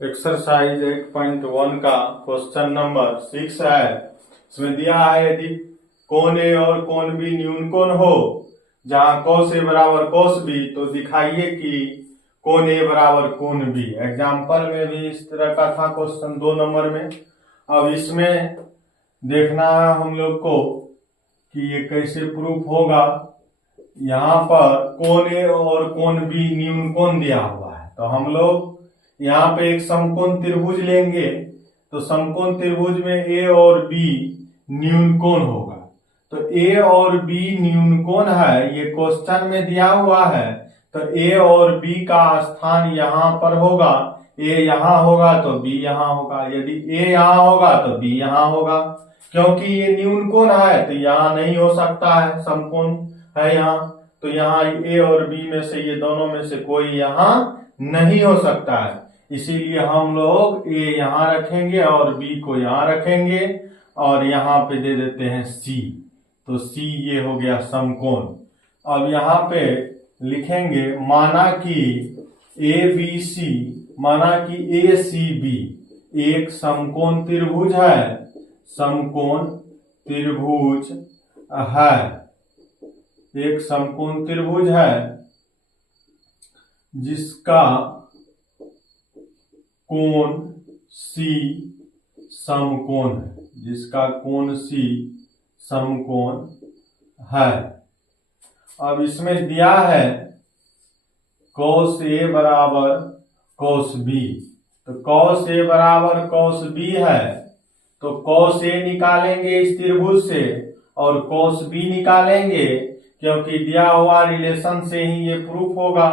Exercise 8.1 का question number 6 है। इसमें दिया है यदि कोण ए और कोण बी न्यून कोण हो जहां cos ए बराबर cos बी तो दिखाइए कि कोण ए बराबर कोण बी। एग्जाम्पल में भी इस तरह का था क्वेश्चन 2 नंबर में। अब इसमें देखना है हम लोग को कि ये कैसे प्रूफ होगा। यहाँ पर कोण ए और कोण बी न्यून कोण दिया हुआ है तो हम लोग यहाँ पे एक समकोण त्रिभुज लेंगे तो समकोण त्रिभुज में ए और बी न्यून कोण होगा। तो ए और बी न्यून कोण है, ये क्वेश्चन में दिया हुआ है। तो ए और बी का स्थान यहाँ पर होगा। ए यहाँ होगा तो बी यहाँ होगा, यदि ए यहाँ होगा तो बी यहाँ होगा। क्योंकि ये न्यून कोण है तो यहाँ नहीं हो सकता है, समकोण है यहाँ। तो यहाँ ए और बी में से ये दोनों में से कोई यहाँ नहीं हो सकता है, इसीलिए हम लोग ए यहाँ रखेंगे और बी को यहाँ रखेंगे और यहाँ पे दे देते हैं सी। तो सी ये हो गया समकोण। अब यहाँ पे लिखेंगे माना कि ए बी सी, माना कि ए सी बी एक समकोण त्रिभुज है, समकोण त्रिभुज है, एक समकोण त्रिभुज है जिसका कोण सी समकोण है, जिसका कोण सी समकोण है। अब इसमें दिया है cos ए बराबर cos बी, तो cos ए बराबर cos बी है तो cos ए निकालेंगे इस त्रिभुज से और cos बी निकालेंगे, क्योंकि दिया हुआ रिलेशन से ही ये प्रूफ होगा।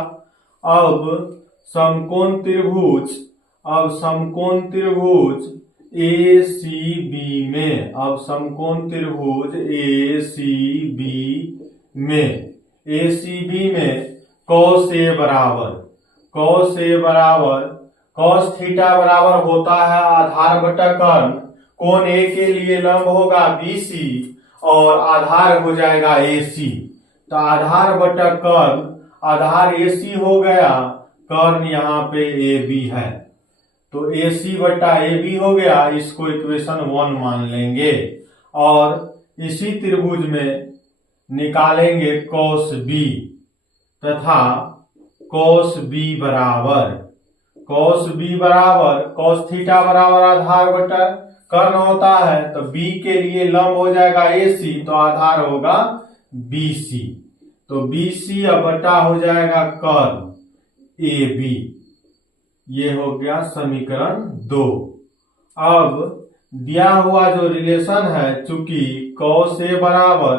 अब समकोण त्रिभुज, अब समकोण त्रिभुज ए सी बी में, अब समकोण त्रिभुज ए सी बी में, ए सी बी में cos ए बराबर, cos ए बराबर cos थीटा बराबर होता है आधार बटा कर्ण। कोण ए के लिए लंब होगा BC और आधार हो जाएगा AC। तो आधार बटा कर्ण, आधार AC हो गया, कर्ण यहाँ पे AB है तो AC बटा AB हो गया। इसको इक्वेशन 1 मान लेंगे और इसी त्रिभुज में निकालेंगे cos B तथा cos B बराबर, cos B बराबर cos थीटा बराबर आधार बटा कर्ण होता है तो B के लिए लंब हो जाएगा AC तो आधार होगा BC। तो BC अब बटा हो जाएगा कर्ण AB। ये हो गया समीकरण 2। अब दिया हुआ जो रिलेशन है, चूंकि cos A बराबर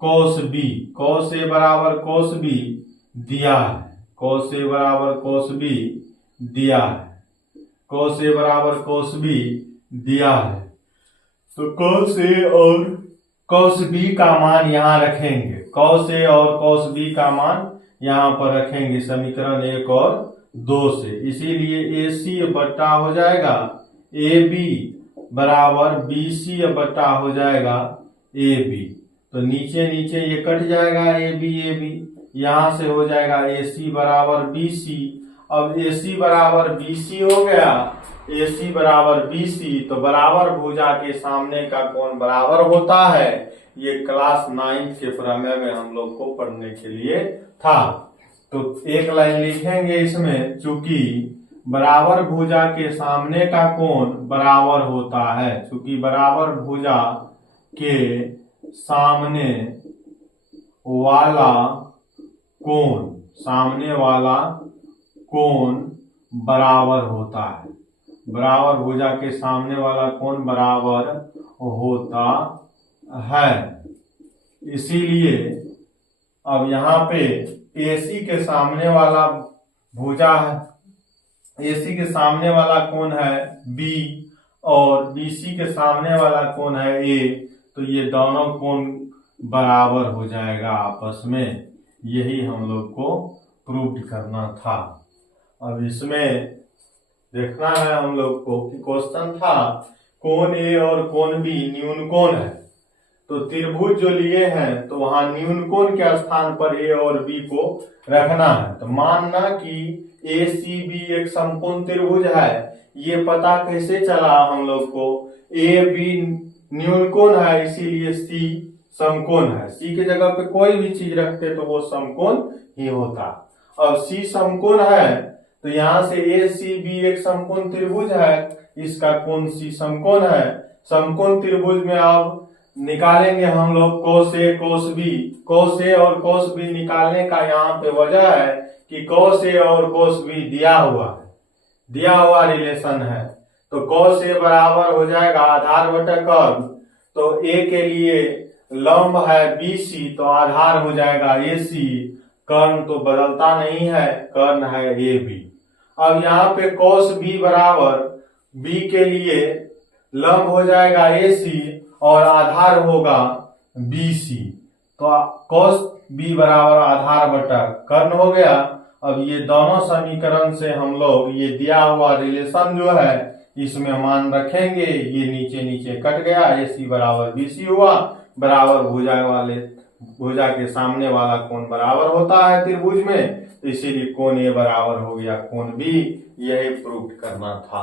cos B, cos A बराबर cos B दिया है, cos A बराबर cos B दिया है, cos A बराबर cos B दिया है तो cos A और cos B का मान यहाँ रखेंगे, cos A और cos B का मान यहाँ पर रखेंगे समीकरण 1 और 2 से। इसीलिए AC बट्टा हो जाएगा AB बराबर BC बट्टा हो जाएगा AB। तो नीचे नीचे ये कट जाएगा AB, यहाँ से हो जाएगा AC बराबर BC। अब AC बराबर BC हो गया, AC बराबर BC तो बराबर भुजा के सामने का कोण बराबर होता है। ये क्लास 9 के प्रमेय में हम लोग को पढ़ने के लिए था। तो एक लाइन लिखेंगे इसमें, चूंकि बराबर भुजा के सामने का कोण बराबर होता है, चूंकि बराबर भुजा के सामने वाला कोण, सामने वाला कोण बराबर होता है, बराबर भुजा के सामने वाला कोण बराबर होता है। इसीलिए अब यहाँ पे AC के सामने वाला भुजा है, AC के सामने वाला कोण है B और BC के सामने वाला कोण है A, तो ये दोनों कोण बराबर हो जाएगा आपस में। यही हम लोग को प्रूव करना था। अब इसमें देखना है हम लोग को कि क्वेश्चन था कोण A और कोण B न्यून कोण है। तो त्रिभुज जो लिए हैं तो वहां न्यून कोण के स्थान पर ए और बी को रखना है। तो मानना कि ए सी बी एक समकोण त्रिभुज है, ये पता कैसे चला हम लोग को? ए बी न्यून कोण है, इसीलिए सी समकोण है। सी की जगह पे कोई भी चीज रखते तो वो समकोण ही होता। अब सी समकोण है तो यहां से ए सी बी एक समकोण त्रिभुज है, इसका कोण सी समकोण है। समकोण त्रिभुज में अब निकालेंगे हम लोग कोस ए कोस बी। कोस ए और कोस बी निकालने का यहाँ पे वजह है कि कोस ए और कोस बी दिया हुआ रिलेशन है। तो कोस ए बराबर हो जाएगा आधार बटा कर्ण। तो ए के लिए लंब है BC, तो आधार हो जाएगा AC। कर्ण तो बदलता नहीं है, कर्ण है AB। अब यहाँ पे cos B बराबर B के लिए लंब हो जाएगा AC और आधार होगा BC। तो cos B बराबर आधार बटा कर्ण हो गया। अब ये दोनों समीकरण से हम लोग ये दिया हुआ रिलेशन जो है इसमें मान रखेंगे, ये नीचे नीचे कट गया, AC बराबर BC हुआ, बराबर भुजा के सामने वाला कोण बराबर होता है त्रिभुज में, तो इसीलिए कोण ए बराबर हो गया कोण बी। यही प्रूव करना था।